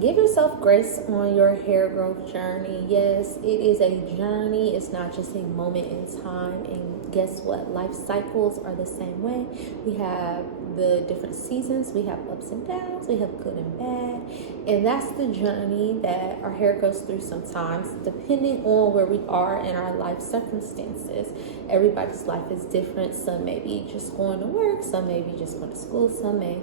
Give yourself grace on your hair growth journey. Yes, it is a journey. It's not just a moment in time. And guess what? Life cycles are the same way. We have the different seasons. We have ups and downs. We have good and bad. And that's the journey that our hair goes through sometimes, depending on where we are in our life circumstances. Everybody's life is different. Some may be just going to work. Some may be just going to school. Some may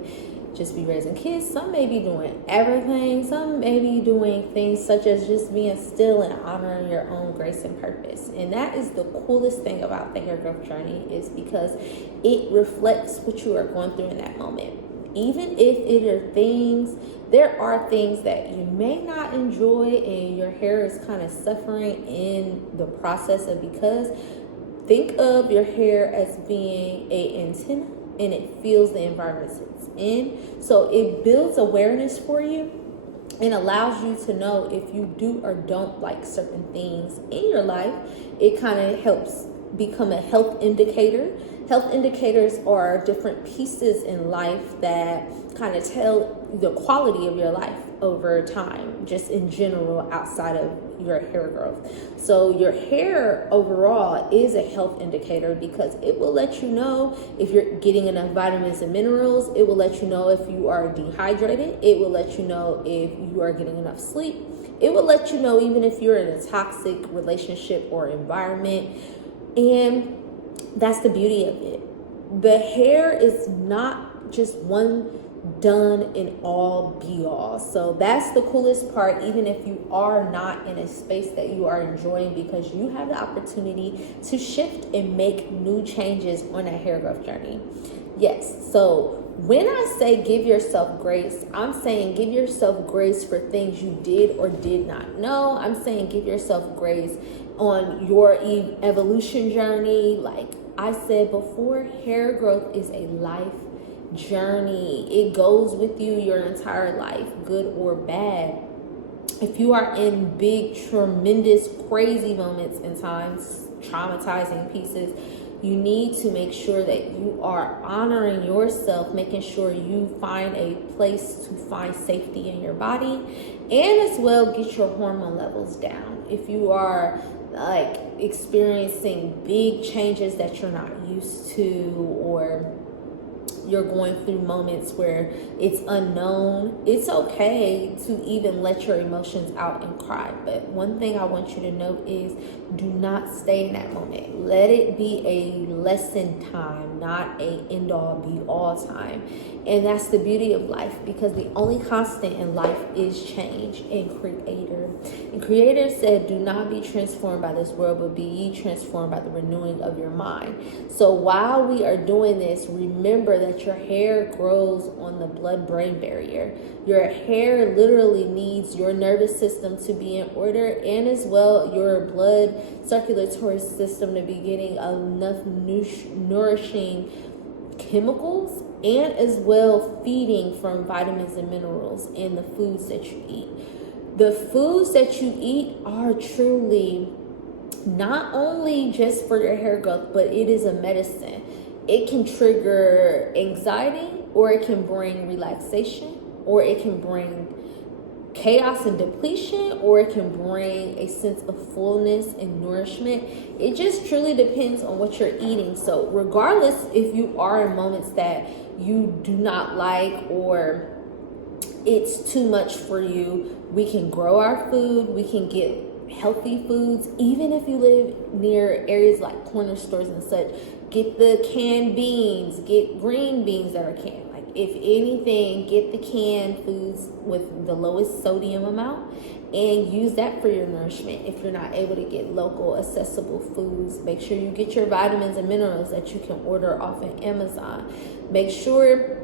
just be raising kids. Some may be doing everything. Some may be doing things such as just being still and honoring your own grace and purpose. And that is the coolest thing about the hair growth journey, is because it reflects what you are going through in that moment. Even if there are things that you may not enjoy and your hair is kind of suffering in the process of, because think of your hair as being an antenna, and it feels the environment it's in. So it builds awareness for you and allows you to know if you do or don't like certain things in your life. It kind of helps become a health indicator. Health indicators are different pieces in life that kind of tell the quality of your life over time, just in general, outside of your hair growth. So your hair overall is a health indicator, because it will let you know if you're getting enough vitamins and minerals. It will let you know if you are dehydrated. It will let you know if you are getting enough sleep. It will let you know even if you're in a toxic relationship or environment. And that's the beauty of it. The hair is not just one done and all be all. So that's the coolest part, even if you are not in a space that you are enjoying, because you have the opportunity to shift and make new changes on a hair growth journey. Yes, so when I say give yourself grace, I'm saying give yourself grace for things you did or did not know. I'm saying give yourself grace on your evolution journey. Like I said before, hair growth is a life journey. It goes with you your entire life, good or bad. If you are in big, tremendous, crazy moments and times, traumatizing pieces, you need to make sure that you are honoring yourself, making sure you find a place to find safety in your body, and as well get your hormone levels down. If you are like experiencing big changes that you're not used to, or you're going through moments where it's unknown, it's okay to even let your emotions out and cry. But one thing I want you to know is, do not stay in that moment. Let it be a lesson time, not a end all be all time. And that's the beauty of life, because the only constant in life is change. And Creator said, do not be transformed by this world, but be ye transformed by the renewing of your mind. So while we are doing this, remember that your hair grows on the blood-brain barrier. Your hair literally needs your nervous system to be in order, and as well your blood circulatory system to be getting enough nourishing chemicals, and as well feeding from vitamins and minerals in the foods that you eat. The foods that you eat are truly not only just for your hair growth, but it is a medicine. It can trigger anxiety, or it can bring relaxation, or it can bring chaos and depletion, or it can bring a sense of fullness and nourishment. It just truly depends on what you're eating. So regardless if you are in moments that you do not like, or it's too much for you, we can grow our food, we can get healthy foods. Even if you live near areas like corner stores and such, get the canned beans, get green beans that are canned. Like, if anything, get the canned foods with the lowest sodium amount and use that for your nourishment. If you're not able to get local accessible foods, make sure you get your vitamins and minerals that you can order off of Amazon. Make sure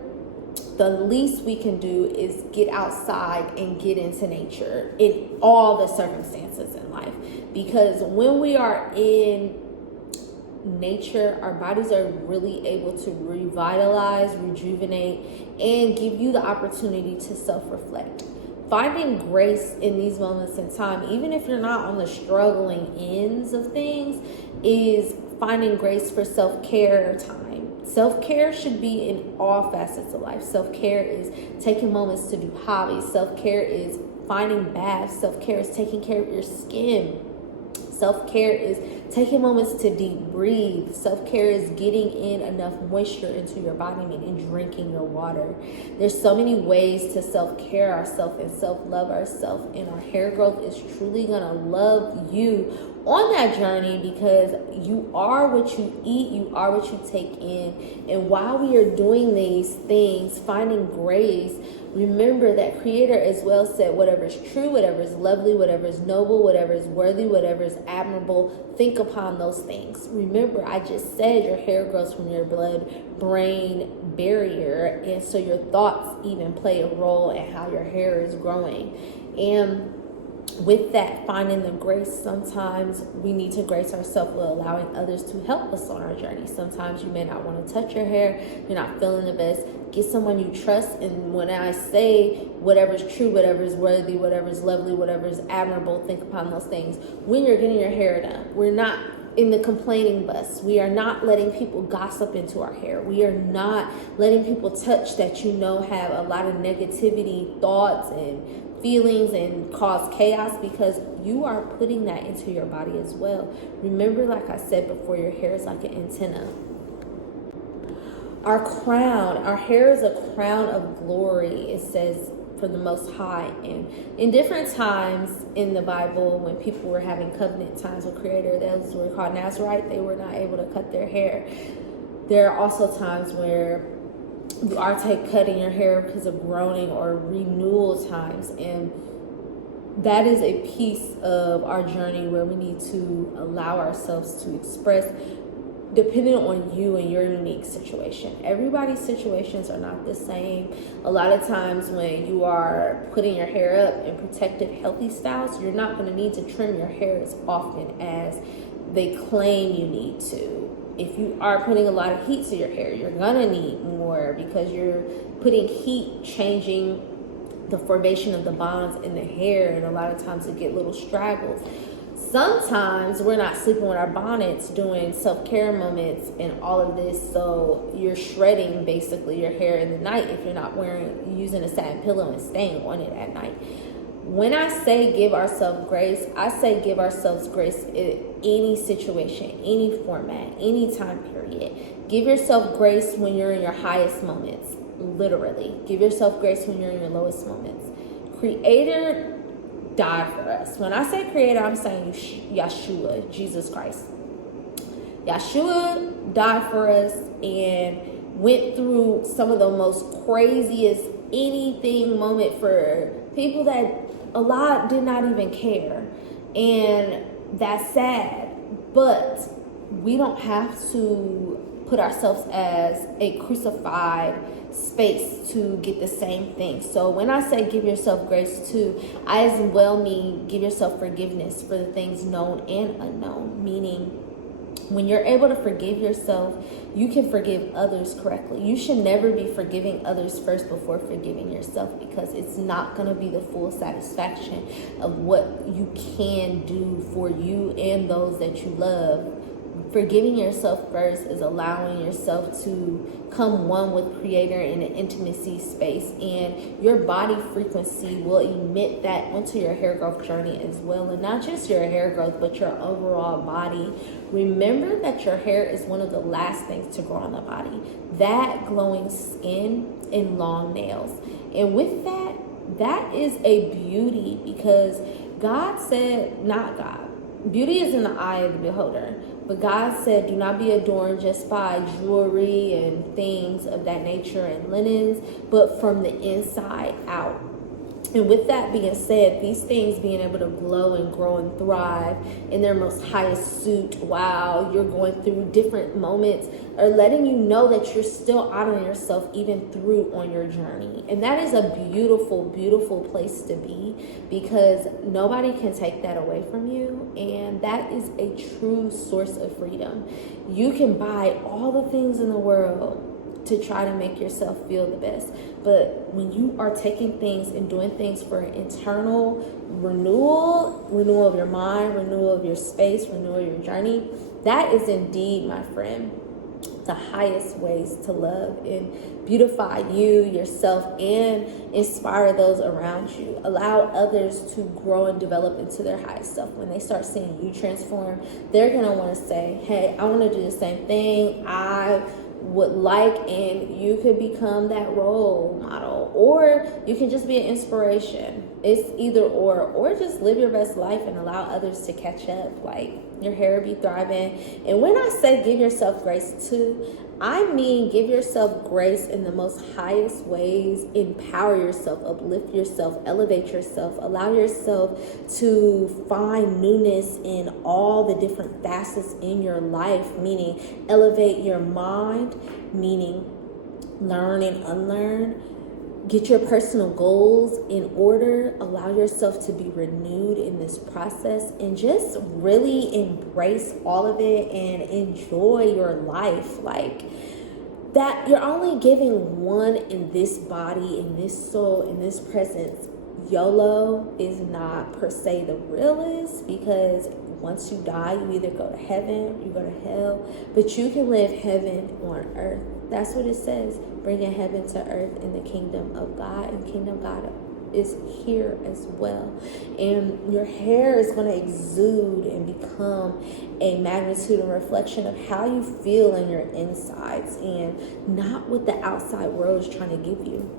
the least we can do is get outside and get into nature in all the circumstances in life. Because when we are in nature, our bodies are really able to revitalize, rejuvenate, and give you the opportunity to self-reflect. Finding grace in these moments in time, even if you're not on the struggling ends of things, is finding grace for self-care time, Self-care should be in all facets of life. Self-care is taking moments to do hobbies. Self-care is finding baths. Self-care is taking care of your skin. Self-care is taking moments to deep breathe. Self-care is getting in enough moisture into your body, meaning drinking your water. There's so many ways to self-care ourselves and self-love ourselves, and our hair growth is truly gonna love you on that journey, because you are what you eat, you are what you take in. And while we are doing these things, finding grace, remember that Creator as well said, whatever is true, whatever is lovely, whatever is noble, whatever is worthy, whatever is admirable, think upon those things. Remember, I just said your hair grows from your blood-brain barrier, and so your thoughts even play a role in how your hair is growing. And with that, finding the grace, sometimes we need to grace ourselves with allowing others to help us on our journey. Sometimes you may not want to touch your hair, you're not feeling the best. Get someone you trust. And when I say whatever is true, whatever is worthy, whatever is lovely, whatever is admirable, think upon those things. When you're getting your hair done, we're not in the complaining bus. We are not letting people gossip into our hair. We are not letting people touch that have a lot of negativity, thoughts, and feelings, and cause chaos, because you are putting that into your body as well. Remember, like I said before, your hair is like an antenna. Our crown, our hair is a crown of glory, it says, for the Most High. And in different times in the Bible, when people were having covenant times with Creator, those were called Nazarite, they were not able to cut their hair. There are also times where you are cutting your hair because of groaning or renewal times, and that is a piece of our journey where we need to allow ourselves to express, depending on you and your unique situation. Everybody's situations are not the same. A lot of times when you are putting your hair up in protective, healthy styles, you're not going to need to trim your hair as often as they claim you need to. If you are putting a lot of heat to your hair, you're gonna need more, because you're putting heat, changing the formation of the bonds in the hair, and a lot of times it get little straggles. Sometimes we're not sleeping with our bonnets, doing self-care moments and all of this, so you're shredding basically your hair in the night if you're not using a satin pillow and staying on it at night. When I say give ourselves grace, I say give ourselves grace in any situation, any format, any time period. Give yourself grace when you're in your highest moments, literally. Give yourself grace when you're in your lowest moments. Creator died for us. When I say Creator, I'm saying Yeshua, Jesus Christ. Yeshua died for us and went through some of the most craziest anything moment for people that a lot did not even care. And that's sad. But we don't have to put ourselves as a crucified space to get the same thing. So when I say give yourself grace too, I as well mean give yourself forgiveness for the things known and unknown. Meaning, when you're able to forgive yourself, you can forgive others correctly. You should never be forgiving others first before forgiving yourself, because it's not going to be the full satisfaction of what you can do for you and those that you love. Forgiving yourself first is allowing yourself to come one with Creator in an intimacy space, and your body frequency will emit that onto your hair growth journey as well. And not just your hair growth, but your overall body. Remember that your hair is one of the last things to grow on the body. That, glowing skin, and long nails. And with that, that is a beauty, because God said, not God. Beauty is in the eye of the beholder. But God said, do not be adorned just by jewelry and things of that nature and linens, but from the inside out. And with that being said, these things being able to glow and grow and thrive in their most highest suit while you're going through different moments are letting you know that you're still honoring yourself even through on your journey. And that is a beautiful, beautiful place to be, because nobody can take that away from you. And that is a true source of freedom. You can buy all the things in the world to try to make yourself feel the best. But when you are taking things and doing things for internal renewal of your mind, renewal of your space, renewal of your journey, that is indeed, my friend, the highest ways to love and beautify you, yourself, and inspire those around you. Allow others to grow and develop into their highest self. When they start seeing you transform, they're going to want to say, hey, I want to do the same thing. I would like, and you could become that role model, or you can just be an inspiration. It's either or just live your best life and allow others to catch up. Like, your hair be thriving. And when I say give yourself grace too, I mean give yourself grace in the most highest ways. Empower yourself, uplift yourself, elevate yourself, allow yourself to find newness in all the different facets in your life, meaning elevate your mind, meaning learn and unlearn. Get your personal goals in order. Allow yourself to be renewed in this process, and just really embrace all of it and enjoy your life. Like, that you're only giving one in this body, in this soul, in this presence. YOLO is not per se the realest, because once you die, you either go to heaven or you go to hell, but you can live heaven on earth. That's what it says, bringing heaven to earth in the kingdom of God, and kingdom of God is here as well. And your hair is going to exude and become a magnitude and reflection of how you feel in your insides, and not what the outside world is trying to give you.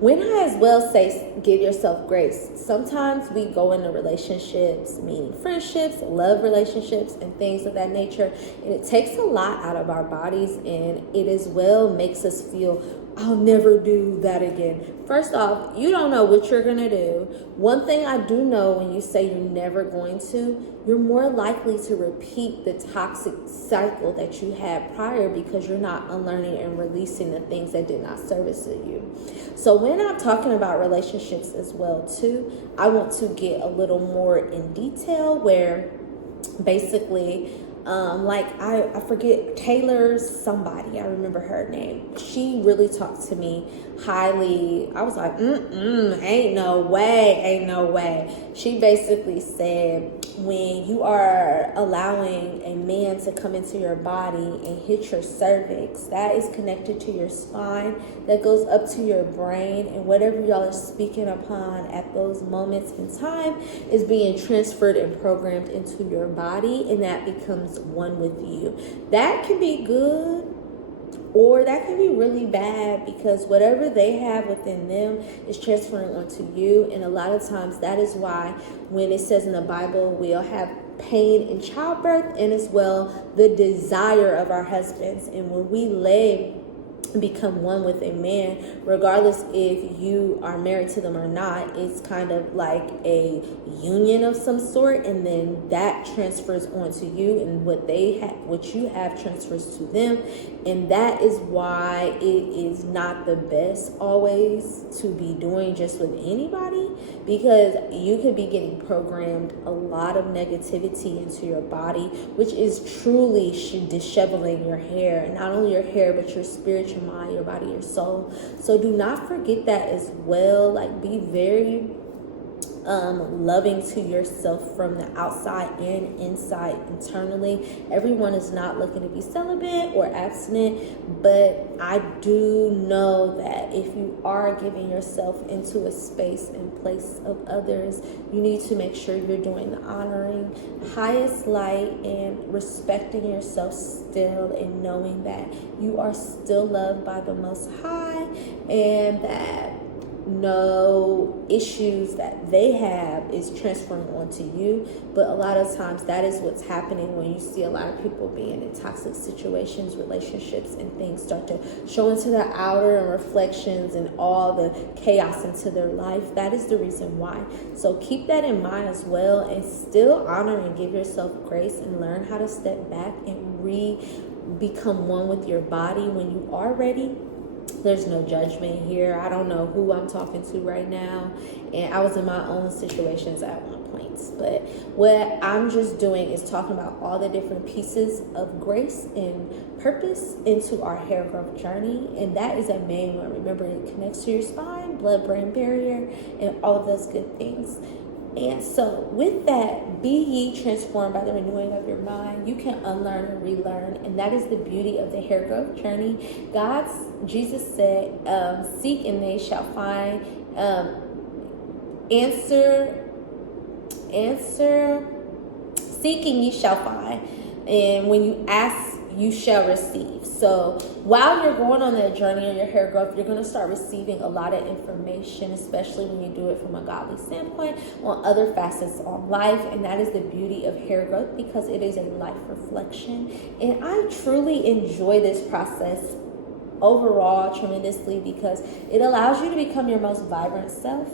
When I as well say give yourself grace, sometimes we go into relationships, meaning friendships, love relationships, and things of that nature, and it takes a lot out of our bodies, and it as well makes us feel, I'll never do that again. First off, you don't know what you're going to do. One thing I do know, when you say you're never going to, you're more likely to repeat the toxic cycle that you had prior, because you're not unlearning and releasing the things that did not service you. So when I'm talking about relationships as well too, I want to get a little more in detail, where basically I forget, Taylor's somebody, I remember her name. She really talked to me highly. I was like, ain't no way. She basically said, when you are allowing a man to come into your body and hit your cervix, that is connected to your spine, that goes up to your brain, and whatever y'all are speaking upon at those moments in time is being transferred and programmed into your body, and that becomes one with you. That can be good, or that can be really bad, because whatever they have within them is transferring onto you. And a lot of times that is why when it says in the Bible, we'll have pain in childbirth, and as well the desire of our husbands. And when we become one with a man, regardless if you are married to them or not, it's kind of like a union of some sort, and then that transfers onto you, and what you have transfers to them. And that is why it is not the best always to be doing just with anybody, because you could be getting programmed a lot of negativity into your body, which is truly disheveling your hair, and not only your hair but your spirit, your mind, your body, your soul. So do not forget that as well. Like, be very loving to yourself from the outside and inside, internally. Everyone is not looking to be celibate or abstinent, but I do know that if you are giving yourself into a space and place of others, you need to make sure you're doing the honoring, highest light, and respecting yourself still, and knowing that you are still loved by the Most High, and that no issues that they have is transferring onto you. But a lot of times that is what's happening when you see a lot of people being in toxic situations, relationships, and things start to show into the outer, and reflections and all the chaos into their life. That is the reason why. So keep that in mind as well, and still honor and give yourself grace, and learn how to step back and become one with your body when you are ready. There's no judgment here. I don't know who I'm talking to right now, and I was in my own situations at one point. But what I'm just doing is talking about all the different pieces of grace and purpose into our hair growth journey, and that is a main one. Remember, it connects to your spine, blood-brain barrier, and all of those good things. And so with that, be ye transformed by the renewing of your mind. You can unlearn and relearn, and that is the beauty of the hair growth journey. Jesus said, seek and they shall find, answer, seeking ye shall find, and when you ask, you shall receive. So while you're going on that journey on your hair growth, you're going to start receiving a lot of information, especially when you do it from a godly standpoint, on other facets on life. And that is the beauty of hair growth, because it is a life reflection. And I truly enjoy this process overall tremendously, because it allows you to become your most vibrant self,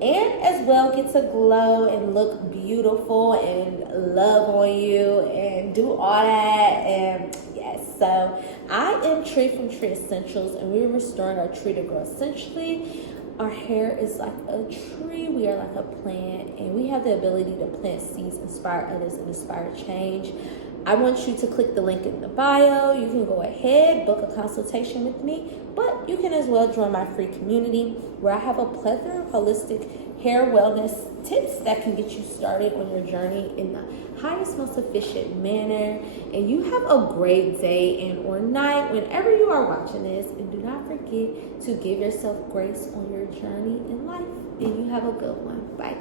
and as well get to glow and look beautiful and love on you and do all that. And yes, so I am Tree from Tree Essentials, and we're restoring our tree to grow. Essentially, our hair is like a tree. We are like a plant, and we have the ability to plant seeds, inspire others, and inspire change. I want you to click the link in the bio. You can go ahead, book a consultation with me, but you can as well join my free community, where I have a plethora of holistic hair wellness tips that can get you started on your journey in the highest, most efficient manner. And you have a great day and or night whenever you are watching this. And do not forget to give yourself grace on your journey in life. And you have a good one. Bye.